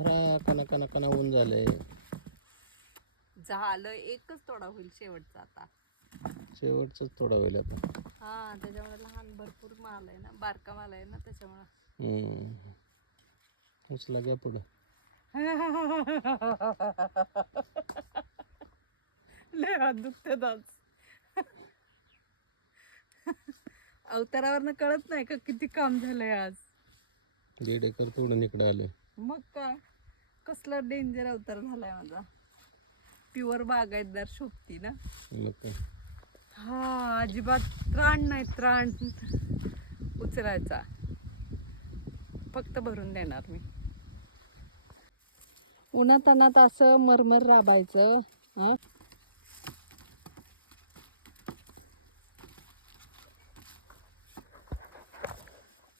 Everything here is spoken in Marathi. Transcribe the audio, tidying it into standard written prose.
भरा कना कना कना ऊन झालंय. झालं एकच तोडा होईल शेवटचा आता. शेवटच थोडा होईल आता. हा त्याच्यामुळे लहान भरपूर माल आहे ना, बारका माल आहे ना त्याच्यामुळे. उचला घ्या पुढं. लय हात दुखतात आज. अवतारावरनं कळत नाही का किती काम झालंय आज. 1.5 एकर तोडून इकडे आले. मग काय कसला डेंजर अवतार झालाय माझा. प्युअर बागायतदार शोभती ना. मग काय. हा अजिबात त्राण नाही, त्राण उचलायचा फक्त भरून देणार मी. उन्हातान्हात असं मरमर राबायचं.